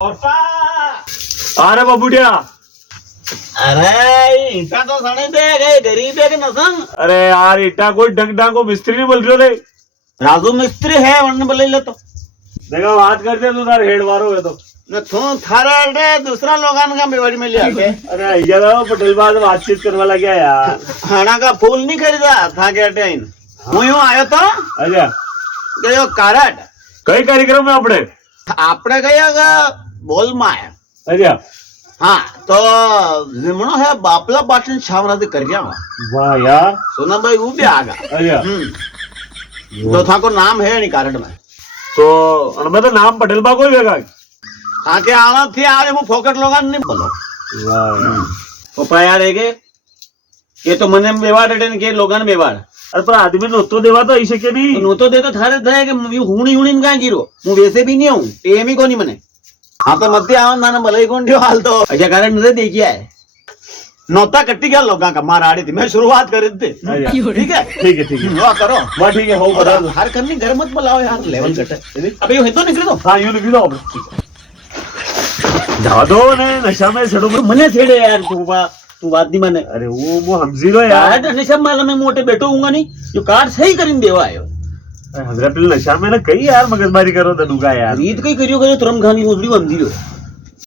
अरे बाबूडिया, अरे ईटा तो सड़े दे गए गरीब है कि नसन। अरे यार ईटा कोई ढंग ढंग को मिस्त्री नहीं बोल रहे थे। राजू मिस्त्री है वरना बोले ले तो देखा बात करते तू तार हेड मारो है तो न तू थारा अड्डे दूसरा लोगन का बेवाड़ी में ले आके अरे ये तो पटेल बात बातचीत करने लगा क्या यार। खाना का फूल नहीं खरीदा था के अड्डे इन હું યું આયો તો अच्छा ગયો કારડ कई कार्यक्रम में अपने આપણે ગયા બોલમાં આયા अच्छा હા તો લીમણો હે બાપલા પાટીલ છાવરાથી કર્યા वाह यार સોનાભાઈ ઉબે આગા अच्छा तो था को नाम है नहीं कारणड में तो मैं तो नाम पटेल बा कोई लगा था के आना थी आवे वो फोकट लोगन नहीं बोलो वाह यार पप्पा यार है के तो मने बेवाड़ अटे के लोगन बेवाड़ अरे पर आदमी नो तो देवा तो ऐसे के नहीं नो तो दे तो थारे थे कि हुणी हुणी का गिरो हूँ वैसे भी नहीं हूँ टेम ही को नहीं मने हाँ तो मत आओ ना भले कौन दियो हाल तो अच्छा कारण नहीं देखिए है नौता कट्टी गया लोगों का मार आड़ी थी मैं शुरुआत कर दी ठीक है ठीक है ठीक है वाह करो वाह ठीक है हो बता दो हर करनी घर मत बुलाओ यार लेवल कटे अबे ये तो निकल दो हाँ यूं लिखी दो जावा दो ने नशा में छड़ो मने छेड़े यार तू बात नहीं माने अरे वो हम जीरो यार यार नशा माला में मोटे बैठो हूँगा नहीं जो कार्ड सही करीन देवा आयो हजरत नशा में ना कई यार मगजमारी करो दनुका यार रीत कई करियो तुरम खानी उजड़ी बंदी हो